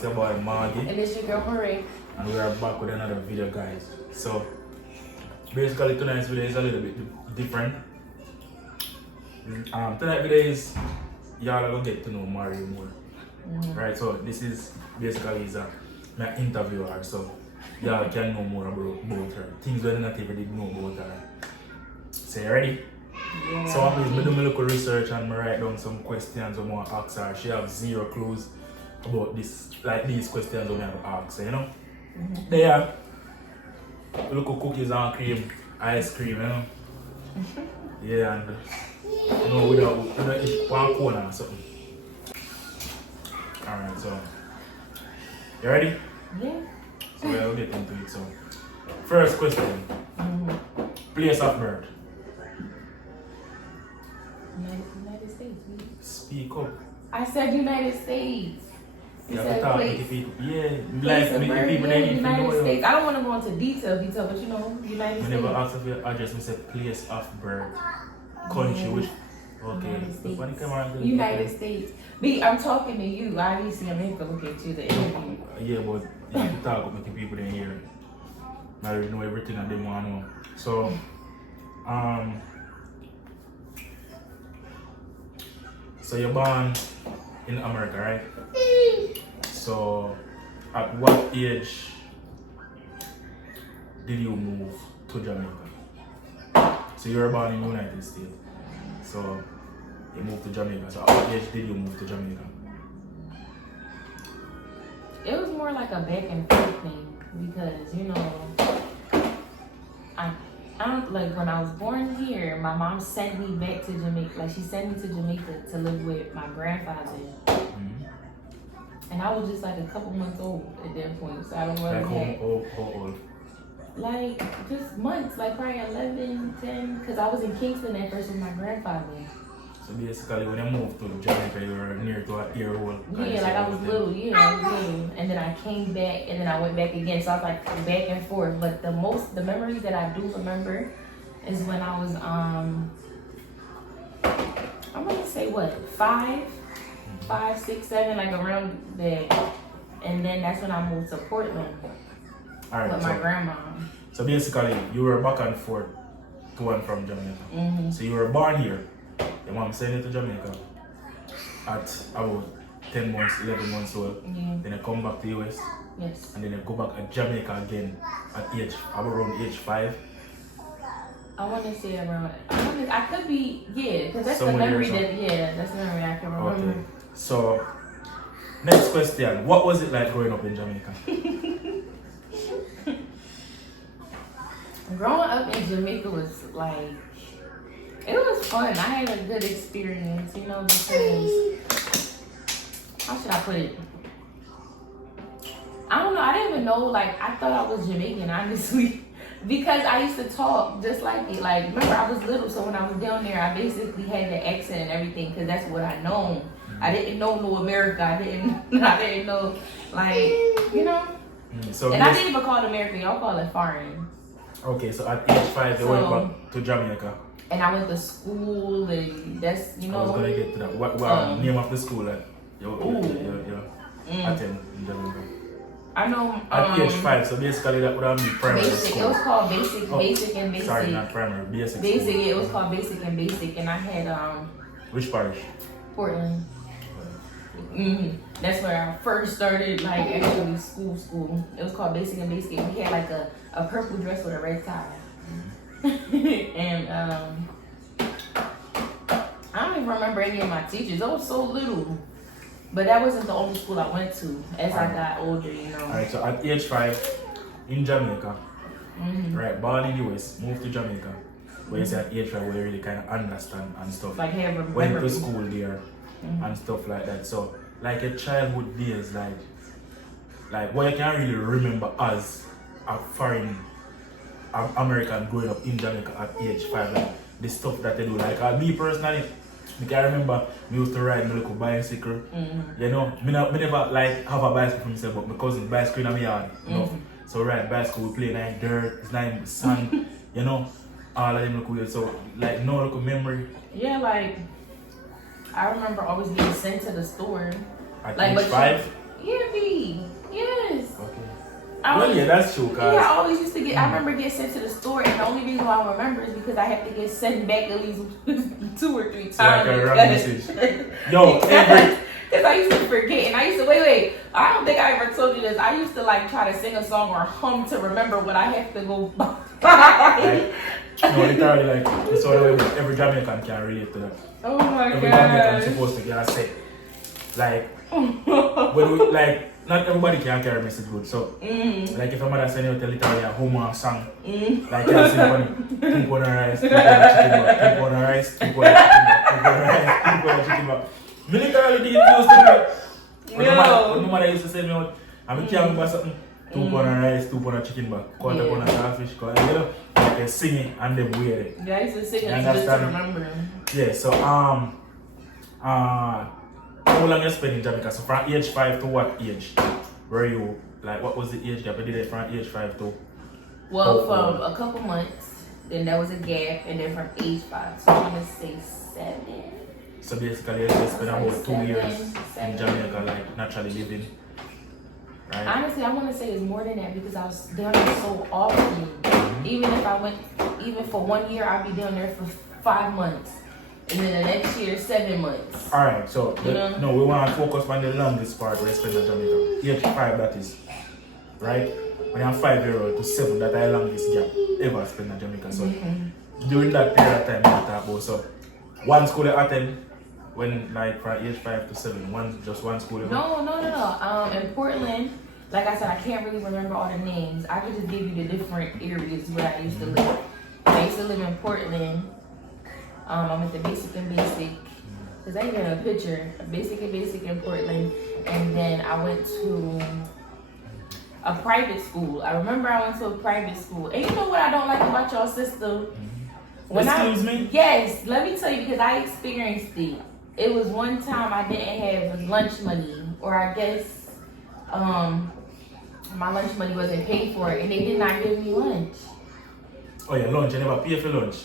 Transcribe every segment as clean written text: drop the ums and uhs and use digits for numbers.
It's your boy Margie. And it's your girl Marie. And we are back with another video, guys. So basically tonight's video is a little bit different. Tonight's video is y'all are gonna get to know Margie more. Right, so this is basically my interviewer, so y'all can know more about her. Things we not even did know about her. So you ready? Yeah. So I'm going to do my little research and write down some questions I want to ask her. She has zero clues about this, like these questions I have to ask her, you know? They are little cookies and cream, ice cream, you know? Yeah, and you know, without one corner or something. Alright, so you ready? Yeah. So we'll get into it. So first question. Place of birth. United States. Speak up. I said United States. You You have to said talk place. to the people. Yeah, Place like of the birth, people yeah, they need to United know. States. I don't want to go into detail, but you know, United Whenever States. I ask for your address, I say place of birth. Country, which okay. United States. When you come around, United States. B, I'm talking to you. Obviously, I'm here to look at you, the interview. Yeah, but you have to talk with the people in here. I already know everything that they want to know. So, so you're born in America, right? So, at what age did you move to Jamaica? So you were born in the United States. So you moved to Jamaica. So at what age did you move to Jamaica? It was more like a back and forth thing because, you know, I don't like when I was born here, my mom sent me back to Jamaica. Like she sent me to Jamaica to live with my grandfather. And I was just like a couple months old at that point. So I don't really Like how old? like just months, like probably 11, 10, because I was in Kingston at first with my grandfather. So basically when you moved to Jamaica, you were near to a year old. Yeah, like I was little, I was little. And then I came back and then I went back again. So I was like back and forth. But the memories that I do remember is when I was I'm gonna say what, 5, 6, 7, like around there. And then that's when I moved to Portland. Alright, with my grandma. So basically you were back and forth to and from Jamaica. So you were born here. Your mom sent you to Jamaica at about 10 months, 11 months old. Then you come back to the US. Yes. And then you go back to Jamaica again at around age 5. I want to say around, I could be, because that's Somewhere the memory there, that's the memory I can remember. Okay. So, next question. What was it like growing up in Jamaica? Growing up in Jamaica was like, it was fun. I had a good experience, you know, because, how should I put it? I don't know. I didn't even know, like, I thought I was Jamaican, honestly, because I used to talk just like it. Like, remember, I was little, so when I was down there, I basically had the accent and everything, because that's what I know. I didn't know no America. I didn't know, like, you know? So and I didn't even call it America. Y'all call it foreign. Okay, so at age 5, they went back to Jamaica. And I went to school, and that's, you know. I was going to get to that. What name of the school that you attend in Jamaica? I know. At age 5, so basically that would have been primary basic. school. It was called basic and basic. Sorry, not primary, basic Basic, school. yeah, it was called basic and basic. And I had, Which parish? Portland. That's where I first started, like, actually school. It was called basic and basic. We had like a purple dress with a red tie. And I don't even remember any of my teachers. I was so little. But that wasn't the only school I went to as I got older, you know. Alright, so at age 5 in Jamaica, right, born in the US, moved to Jamaica. Where you say at age 5 where you really kind of understand and stuff. Like, hey, remember. Went to school there and stuff like that. So, like your childhood days, like what you can really remember as a foreign American growing up in Jamaica at age 5, like the stuff that they do. Like me personally, I can remember me used to ride my little bicycle. You know, me never like have a bicycle for myself, but my cousin bicycle in my yard. You know? So ride bicycle, we play like dirt, it's like sand, you know, all of them look weird. So like no little memory. Yeah, like I remember always getting sent to the store. At like, age 5? Yeah, B. Yes. Okay. I Well, was- yeah, that's true, cause Yeah, I always used to get. I remember getting sent to the store, and the only reason why I remember is because I have to get sent back at least 2 or 3 times. so like a wrong message. Yo, every Because I used to forget, and I used to wait. I don't think I ever told you this. I used to like try to sing a song or hum to remember what I have to go buy. like, no, literally like it's all the way every Jamaican can relate to that. Oh my Every Jamaican god. supposed to get a set. Like when we like not everybody can carry message good. So like if a mother send you literally a home song, like you sing funny, 2 pound of rice, 2 pound of chicken back, 2 pound of rice, 2 pound of chicken back, 2 pound of rice, 2 pound of chicken back. Me literally did used to do it. When my mother used to send me out, and I can't buy something, 2 pound of rice, 2 pound of chicken back, quarter pound of saltfish, quarter, you know, like they sing it and then wear it. Yeah, I used to sing You it just to understand? remember. Yeah, so how long you spend in Jamaica? So from age 5 to what age? Were you like what was the age gap? You did it from age 5 to Well, from a couple months, then there was a gap, and then from age 5, so I'm gonna say 7. so basically you spent about 2 years in Seven. Jamaica like naturally living. Right? Honestly, I want to say it's more than that because I was down there so often. Even if I went, even for 1 year, I'd be down there for 5 months, and then the next year 7 months. Alright, so You know? no, we want to focus on the longest part where you spend in Jamaica. Age 5 that is. Right? When you're 5-year-old to 7, that is the longest gap ever spent in Jamaica. So during that period of time you talk about, so one school you attend when like from age 5 to 7, just one school you go? No. In Portland, like I said, I can't really remember all the names. I could just give you the different areas where I used to live. I used to live in Portland. I went to basic and basic. Cause I even have a picture, basic and basic in Portland, and then I went to a private school. I remember I went to a private school, and you know what I don't like about y'all system? Excuse me? Yes, let me tell you because I experienced it. It was one time I didn't have lunch money, or I guess my lunch money wasn't paid for, and they did not give me lunch. Oh yeah, lunch. You never pay for lunch.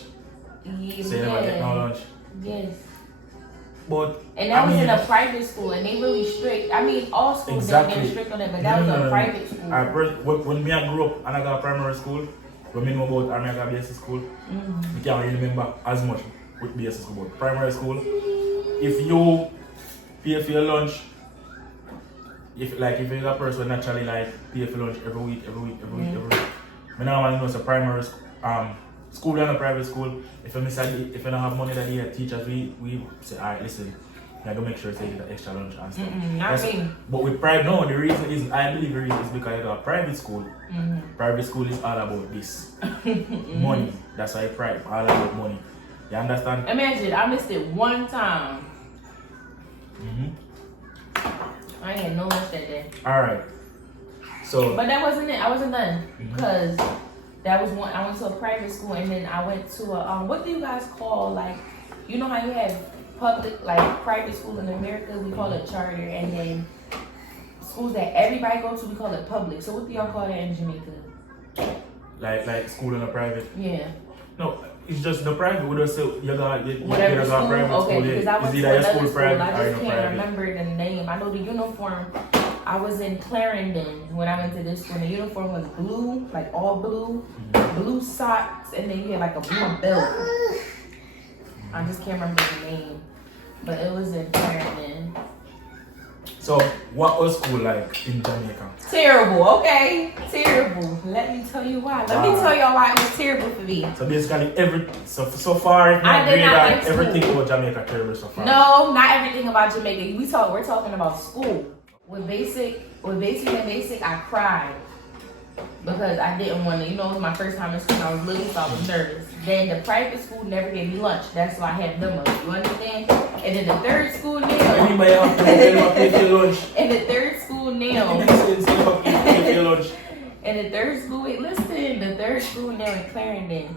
Yeah, So you never get no lunch. Yes. But And that was in a private school, and they really strict. I mean, all schools Exactly. they're strict on it, but that was a private school. When me I grew up and I got primary school, when me know about America basic school, I can't really remember as much with basic school. But primary school, if you pay for your lunch, if you're a person naturally like pay for lunch every week, I normally know it's a primary school and a private school. If you miss a day, if you don't have money that day, teachers we say, alright, listen, I gotta make sure you get the extra lunch and stuff. Not me. But with private, no, the reason is, I believe the reason is because you got a private school. Private school is all about this. Money. That's why private, all about money. You understand? Imagine, I missed it one time. I ain't had no lunch that day. Alright. So, But that wasn't it. I wasn't done. Because that was one. I went to a private school, and then I went to a, what do you guys call, like, you know how you have public, like, private school in America? We call it charter. And then schools that everybody go to, we call it public. So what do y'all call that in Jamaica? like school and a private. Yeah. No, it's just the private. We don't say you got Whatever school, private okay, school. because I went Is to either another school school, private I or just no can't private. remember the name. I know the uniform, I was in Clarendon when I went to this school, and the uniform was blue, like all blue, blue socks, and then you had like a blue belt. I just can't remember the name, but it was in Clarendon. So, what was school like in Jamaica? Terrible, okay? Terrible. Let me tell you why. Let me tell y'all why it was terrible for me. So basically, so far, it's not I did great not that like school. everything about Jamaica terrible so far. No, not everything about Jamaica. We're talking about school. With basic, I cried because I didn't want to. You know, it was my first time in school. I was little, so I was nervous. Then the private school never gave me lunch. That's why I had them up. You understand? And then the third school now. Anybody have to pay for your lunch? And the third school now. Pay for your lunch. And the third school, wait, listen. The third school now in Clarendon.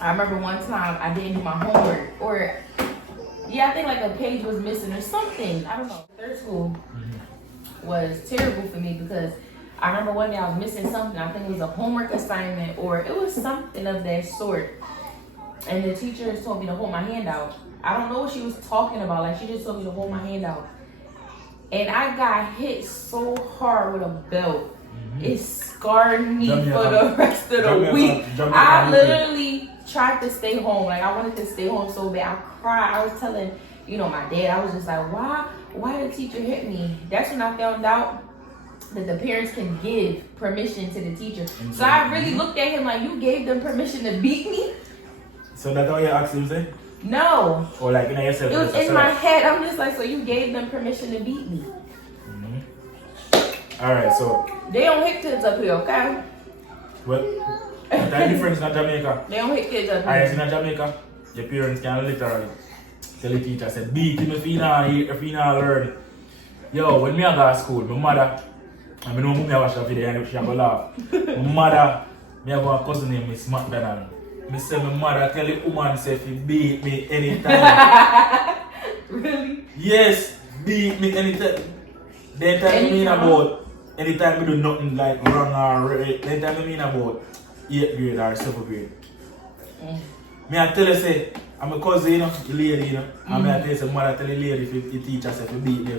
I remember one time I didn't do my homework, or yeah, I think like a page was missing or something. I don't know. Third school was terrible for me because I remember one day I was missing something. I think it was a homework assignment or it was something of that sort. And the teacher told me to hold my hand out. I don't know what she was talking about. Like, she just told me to hold my hand out. and I got hit so hard with a belt. It scarred me for the rest of the week. I literally tried to stay home. Like, I wanted to stay home so bad. I cried. I was telling, my dad, I was just like, why did the teacher hit me? That's when I found out that the parents can give permission to the teacher. So I really looked at him like, you gave them permission to beat me? So that's all you asked him, say? No. Or like, yourself? It was in my head. I'm just like, so you gave them permission to beat me? Alright, so. They don't hit kids up here, okay? Well, that's difference in Jamaica. They don't hit kids up here. Alright, in Jamaica, your parents can literally tell the teacher, say, beat him if he not learn. Yo, when me I go to school, my mother, I know me watch the video and she have a laugh. My mother, me have a cousin named Miss McDonald. Me say my mother tell the woman say if he beat me anytime. Really? Yes, beat me anytime. Then time me mean about anytime me do nothing like wrong or right. Then time me mean about 8th grade or 7th grade. Me I tell her say, I'm a cousin, the lady, and me I tell you say, mother tell the lady if the teacher say if you beat me,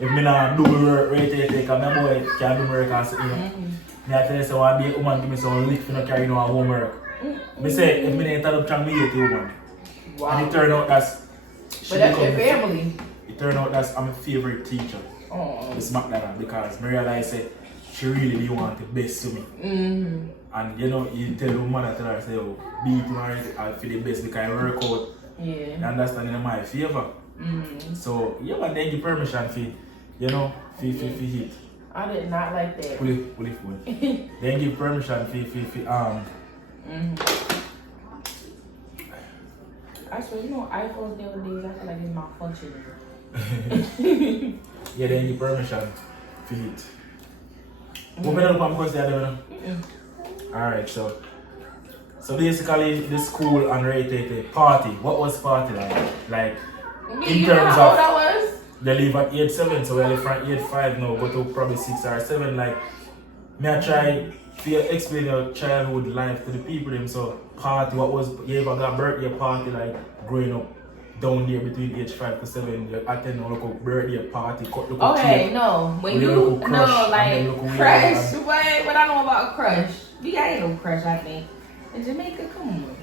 if me not do work right there, because my boy can't do work and say, me I tell you say, one day a woman give me some lick for not carrying no homework. Me say, if me not turn up trying me hate the woman. Wow. And it turned out that's... But that's your family. It turned out that's my favorite teacher. Miss McDonald, because I realized that she really didn't want the best to me. And you tell your mother, tell her, say, oh, beat her for the best because I work out. Yeah. You understand in my favor. So, yeah, but then give permission for, for hit. I did not like that. Pull it phone. Then give permission for Actually, iPhones nowadays, I feel like it's malfunctioning. Yeah, then give permission for it. What better come because they are Alright, so basically the school and rated party. What was party like? Like in terms of that was? They leave at age 7, so we live from age 5 now, go to probably 6 or 7. Like me I try to explain your childhood life to the people them. So party, what was you ever got birthday party like growing up down there between age 5 to 7, you attend a local birthday party, cut the cake. No. When crush. What I know about a crush. We ain't no crush, I think. In Jamaica, come on.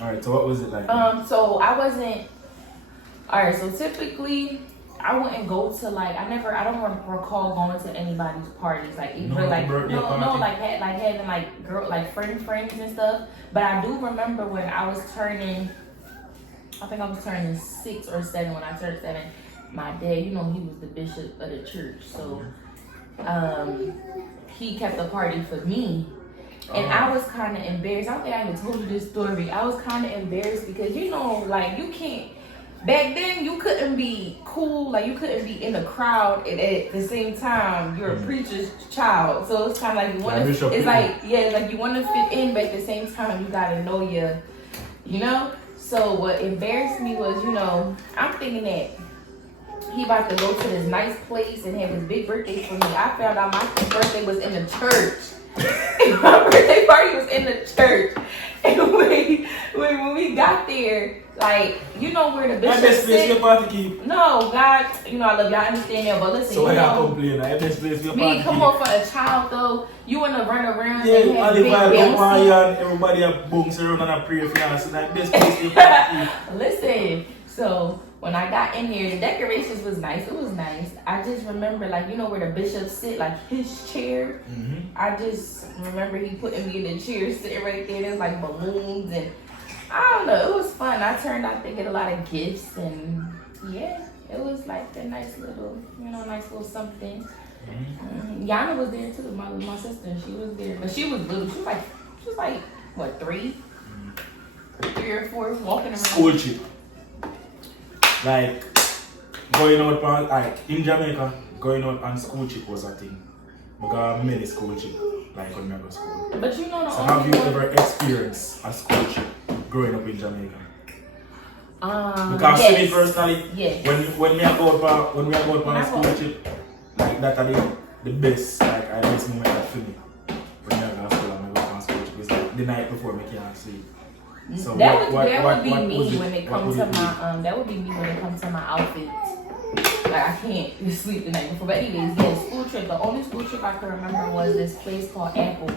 Alright, so what was it like? So I wasn't alright, so typically I wouldn't go to I don't recall going to anybody's parties, like either having friends and stuff. But I do remember when I was turning, I think I was turning 6 or 7 when I turned 7. My dad, he was the bishop of the church, so he kept a party for me. And I was kind of embarrassed. I don't think I even told you this story. I was kind of embarrassed because you can't. Back then, you couldn't be cool, you couldn't be in the crowd, and at the same time, you're a preacher's child. So it's kind of like you want to, you want to fit in, but at the same time, you gotta know So what embarrassed me was, I'm thinking that he about to go to this nice place and have his big birthday for me. I found out my birthday was in the church. My birthday party was in the church. And when we got there, where the bishop sit. No, God, I love y'all understand that, but listen, so complain, come on for a child though, you wanna run around and have big bouncy. Everybody have booms around and a prayer for you, so that best place to party. Listen, so when I got in there, the decorations was nice. It was nice. I just remember, where the bishop sit, his chair. I just remember he putting me in the chair, sitting right there. There's balloons and I don't know. It was fun. I turned out to get a lot of gifts and yeah, it was a nice little something. Yana was there too. My sister, she was there, but she was little. She was like what 3 or 4 walking around. School trip. Going out on, in Jamaica, going out on school trip was a thing. I got many school trip, when I go to school. But so have you ever experienced a school trip growing up in Jamaica? Because yes. me personally, yes. when we are going on a school trip, that are the best, I best moment for me. When I go to school and I go on school trip, it's the night before I can't sleep. So that would be me when it comes to my outfits. Like I can't sleep the night before. But anyways, yeah, school trip. The only school trip I can remember was this place called Apple.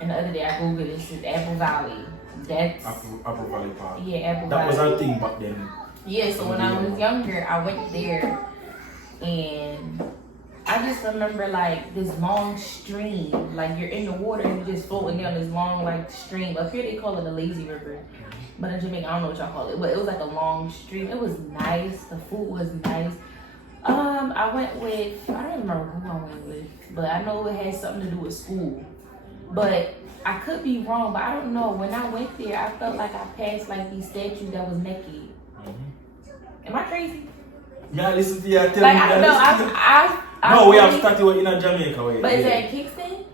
And the other day I googled it. It's Apple Valley. That's Apple Valley Park. Yeah, Apple That Valley. was our thing back then. Yeah, so when I was younger, I went there, and I just remember like this long stream. Like you're in the water and you're just floating down this long like stream. Up here they call it a lazy river, but in Jamaica I don't know what y'all call it. But it was like a long stream. It was nice. The food was nice. I went with, I don't remember who I went with, but I know it had something to do with school. But I could be wrong, but I don't know. When I went there, I felt like I passed like these statues that was naked. Am I crazy? Yeah, listen to you. Tell Like me I don't know. No, we have statue in Jamaica. Way. But is that in Kingston?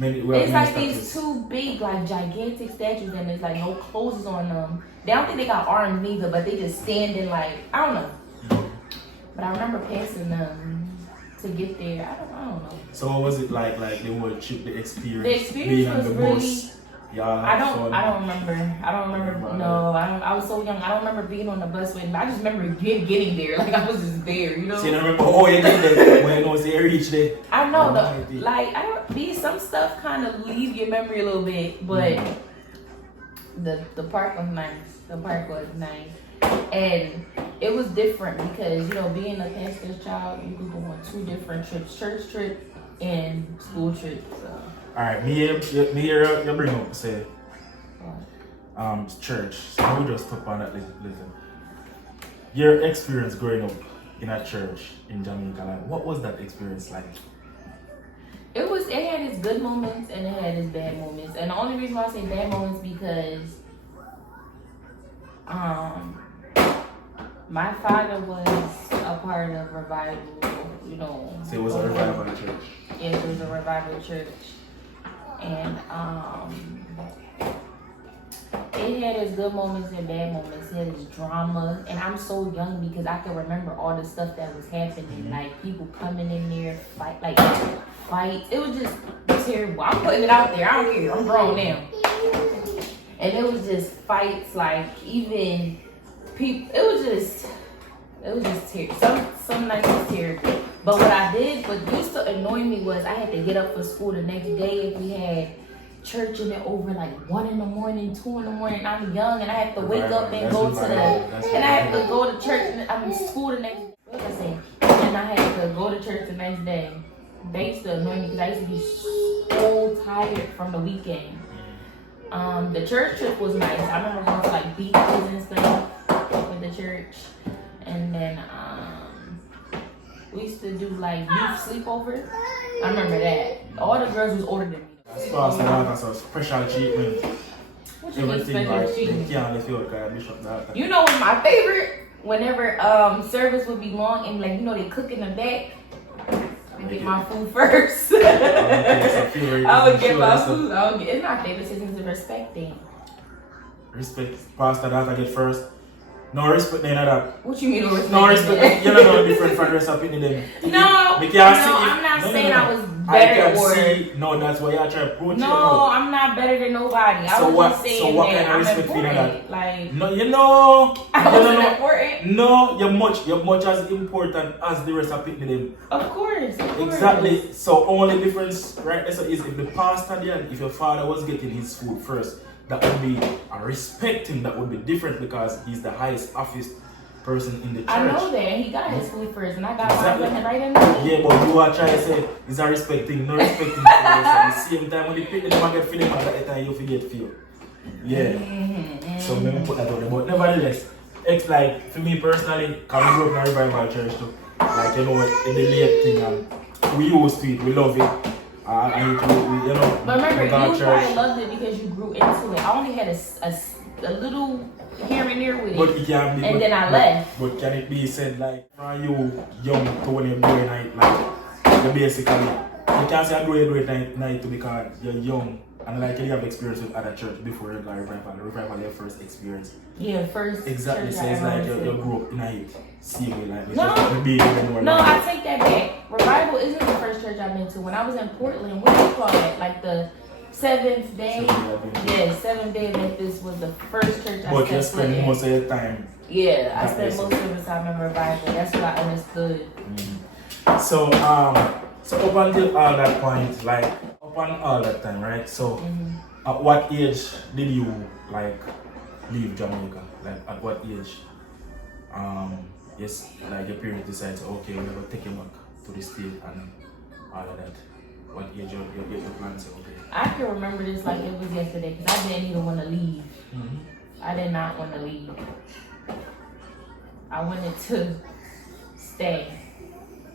It's like statues. these two big, like gigantic statues, and there's like no clothes on them. They don't think they got arms neither, but they just standing like I don't know. But I remember passing them to get there. I don't know. So what was it like the whole trip, the experience? The experience being on was the really. bus? Yeah, I don't remember. No, I was so young. I don't remember being on the bus with. I just remember getting there. Like I was just there, you know. So you don't remember? Oh, you get there when you know they reach there. I know some stuff kind of leave your memory a little bit, but the park was nice. The park was nice, and it was different because being a pastor's child, you could go on 2 different trips: church trip and school trip. So. All right, me here, you bring up say, church. So we just talk on that little. Your experience growing up in a church in Jamaica, like what was that experience like? It had its good moments and it had its bad moments, and the only reason why I say bad moments because, my father was a part of revival, So it was a revival church. Yes, it was a revival church. And it had its good moments and bad moments. It had its drama, and I'm so young because I can remember all the stuff that was happening, like people coming in there, fight. It was just terrible. I'm putting it out there. I don't care. I'm grown now, and it was just fights. Like even people. It was just terrible. Some nights was terrible. But what used to annoy me was I had to get up for school the next day if we had church and it over like 1 a.m, 2 a.m. I'm young and I had to wake up and go to and I had to go to church and school the next day. What was I saying? And I had to go to church the next day. They used to annoy me because I used to be so tired from the weekend. The church trip was nice. I remember going to like beaches and stuff with the church, and then we used to do like youth sleepovers. I remember that. All the girls was older than me. That's special treatment. What you mean special treatment? Bishop You know what's my favorite? Whenever service would be long and they cook in the back, I get my food first. I would get my food. It's my favorite system to respecting. Respect pastor that I get first. No respect none of that. What you mean no respect? No respect. You don't know different from rest of them. No, I'm not saying I was better or. No, that's why you're trying to approach it. No, I'm not better than nobody. I was just saying so what that kind of I'm respect important. that? Like no, I wasn't important. No, you're much as important as the rest of them. Of course. Exactly. So only difference right there is if the pastor there, if your father was getting his food first, that would be a respecting that would be different because he's the highest office person in the church. I know that he got his food first and I got mine right in there. Yeah, but you are trying to say he's a respecting, no respecting the person. At the same time when the people get feeling at that time you forget feel. Yeah. So maybe put that out there. But nevertheless, it's like for me personally, because we grew up in a revival church too. Like in the late thing and we used to it, we love it. But remember, you probably loved it because you grew into it. I only had a little here and there with it, then I left. But can it be said like, from you young to when you're growing like you basically, you can't say I grow a night because you're young and like you have experience with other church before you got revival your first experience. Yeah, first. Exactly, so it's like you grew up in a same way like no, I take that back. Revival isn't the first church I've been to. When I was in Portland, what do you call that? Like the Seventh Day. Yeah, Seventh Day Adventist was the first church I But you spend most of your time. Yeah, I spent most of the time in revival. That's what I understood. So up until all that point, like up on all that time, right? So at what age did you like leave Jamaica? Like at what age? Yes, like your parents decided, okay, we're gonna take you back to the state and all of that. What age your plans? Okay. I can remember this like it was yesterday because I didn't even want to leave. I did not want to leave. I wanted to stay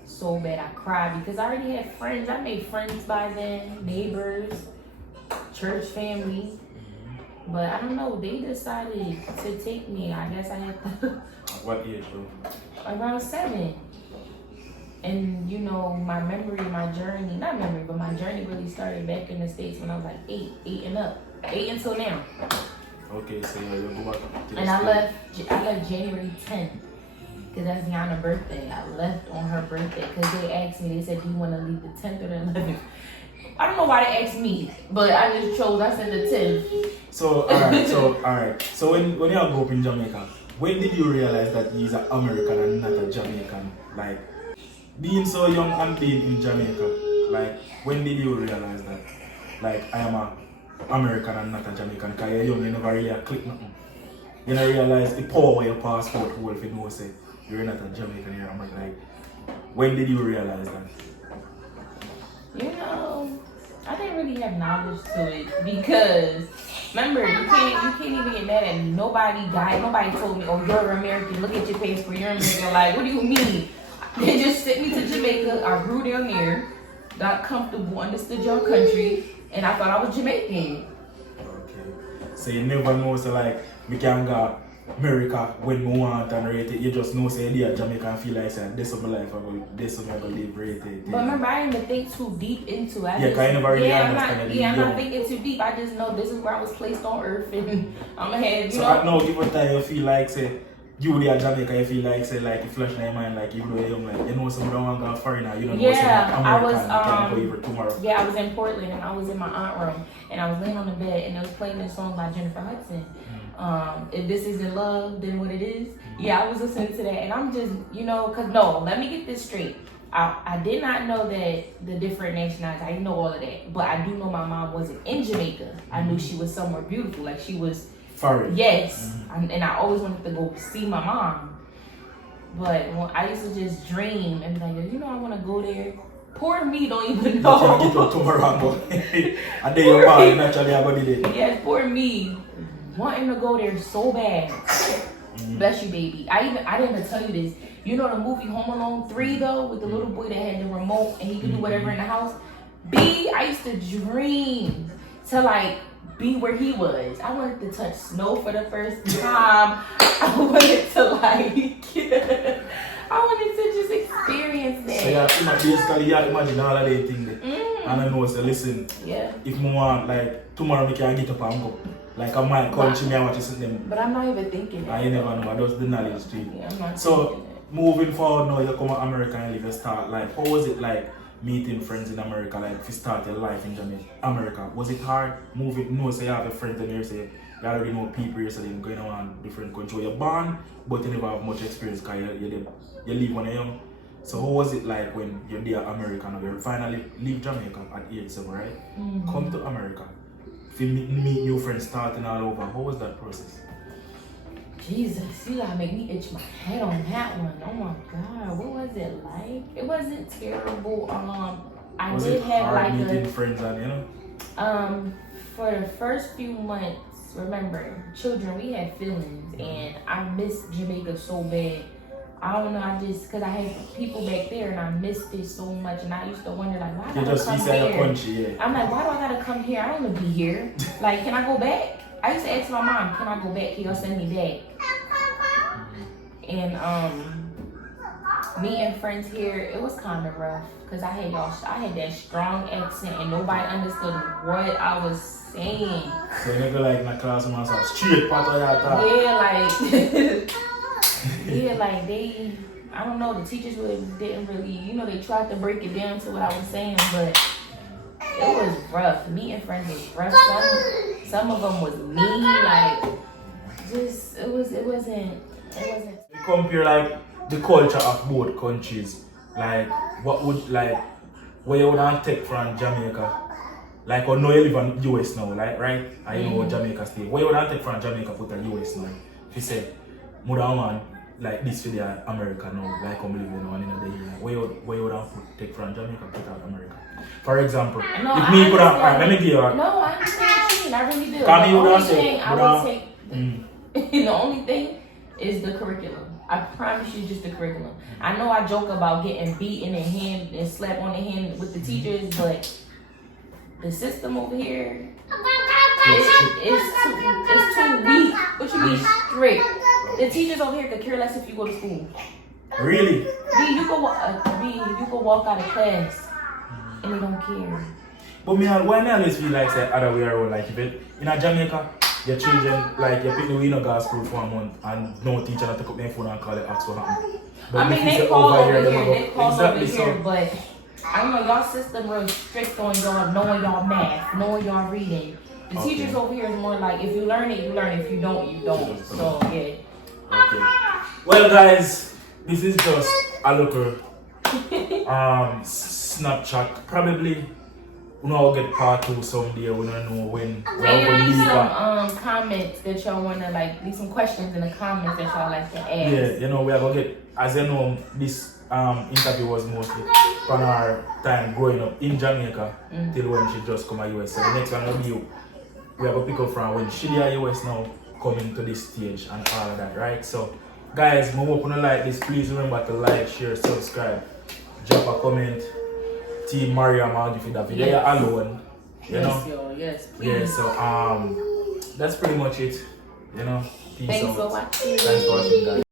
so bad. I cried because I already had friends. I made friends by then, neighbors, church family. But I don't know, they decided to take me. I guess I had to. What age though? Around 7. And you know, my journey, not memory, but my journey really started back in the States when I was like 8 and up. 8 until now. Okay, so you go back to the And I States. left January 10th. Because that's Yana's birthday. I left on her birthday because they asked me, they said, do you want to leave the 10th or the 11th? I don't know why they asked me, but I just chose, I said the 10th. So, alright. So when you go up in Jamaica, when did you realize that he's an American and not a Jamaican? Like, being so young and being in Jamaica, like, when did you realize that? Like, I am an American and not a Jamaican, because you're young, you never really click nothing. You don't realize the power of your passport hold if you know, say, you're not a Jamaican, you're American. Like, when did you realize that? You know, I didn't really have knowledge to it because remember, you can't even get mad at nobody. Nobody told me, oh, you're American. Look at your passport. You're American. Like, what do you mean? They just sent me to Jamaica. I grew down there, got comfortable, understood your country, and I thought I was Jamaican. Okay. So you never know, so like, we can go America when we want and rate it. You just know, say, yeah, Jamaica and feel like, say, this is my life, this is my live, rate it. But remember, I didn't even think too deep into it. I'm not thinking too deep. I just know this is where I was placed on earth, and I'm ahead. So at no given time, you feel like, say, you there Jamaica, you feel like, say, like, you flash in your mind, like, even though you're young, like, you know, some don't want to go foreigner, you don't know, say, like, American, can go even tomorrow. Yeah, I was in Portland, and I was in my aunt's room, and I was laying on the bed, and they was playing this song by Jennifer Hudson. If this isn't love, then what it is? Yeah, I was listening to that, and I'm just, you know, because no, let me get this straight. I did not know that the different nationalities, I didn't know all of that, but I do know my mom wasn't in Jamaica. I knew she was somewhere beautiful, like she was foreign. Yes, and I always wanted to go see my mom. But I used to just dream and be like, you know, I want to go there. Poor me don't even know. You can't get up tomorrow, and then your mom naturally have a day. Yes, poor me. Wanting to go there so bad. Bless you, baby. I didn't even tell you this. You know the movie Home Alone 3 though, with the little boy that had the remote and he could do whatever in the house. I used to dream to like be where he was. I wanted to touch snow for the first time. I wanted to I wanted to just experience that. So you have to imagine all of these things. And I know, so listen, if I want, like, tomorrow we can get up and go. Like, I might call me and watch them. But I'm not even thinking that. You never know, that's the knowledge to you. Yeah, I'm not so, moving forward now, you come to America and you start, like, how was it like meeting friends in America, like, if you start your life in America? Was it hard moving? No, say you have a friend and you say, you already know people, you're saying going on different countries. You're born, but you never have much experience because you live when you're young. So how was it like when you're there American, you finally leave Jamaica at age 7, right? Come to America. If you meet new friends starting all over, how was that process? Jesus, you gotta make me itch my head on that one. Oh my God, what was it like? It wasn't terrible. I was did it have hard like meeting friends and you know? For the first few months, remember, children, we had feelings, and I missed Jamaica so bad. I don't know, because I had people back there and I missed it so much, and I used to wonder, like, why do I come here? Country, I'm like, why do I gotta come here? I don't want to be here. Like, can I go back? I used to ask my mom, can I go back? Can y'all send me back? And meeting friends here, it was kind of rough, because I had that strong accent and nobody understood what I was saying. So you never like my class and straight part of your talk. Yeah, like yeah, like I don't know, the teachers didn't really, they tried to break it down to what I was saying, but was rough. Meeting friends was rough. Some of them was mean. Like, just it wasn't. We compare like the culture of both countries. Like, what would like where you would take from Jamaica? Like, or no, you live in US now, like, right? I know Jamaica stay. Where you would take from Jamaica put a US now? If you say, more than one, like this for the America now, like I'm living now and in the year. Where you would take from Jamaica put out America? For example, no, if me could have, let me give you a... No, I understand what you mean. I really do. Can The you only say, thing I would take, the only thing is the curriculum. I promise you, just the curriculum. I know I joke about getting beat in the hand and slapped on the hand with the teachers, but the system over here is too weak. What you mean strict? The teachers over here could care less if you go to school. Really? You can walk out of class and they don't care. But when I always feel like say other way around, like if it, in a Jamaica, your children, like you pick the way you go to school for a month and no teacher not take up their phone and call it ask what happened. But I mean, they call over here, so. but I don't know, y'all system real strict on y'all knowing y'all math, knowing y'all reading. The teachers over here is more like, if you learn it, you learn it. If you don't, you don't. So, yeah. Okay. Well, guys, this is just a little Snapchat. Probably we know I'll get part 2 someday. We don't know when. Maybe some comments that y'all wanna like, leave some questions in the comments that y'all like to ask. Yeah, you know, we are gonna get, as you know, this interview was mostly from our time growing up in Jamaica till when she just come to US. So the next one will be we are gonna pick up from when she is US now coming to this stage and all of that, right? So guys, I hope you like this. Please remember to like, share, subscribe, drop a comment. Team Margie and Margie for that video. Yes. They're alone. You know? Yes, please. Yeah, so that's pretty much it. You know. Peace Thanks out. for watching. Thanks for watching, guys.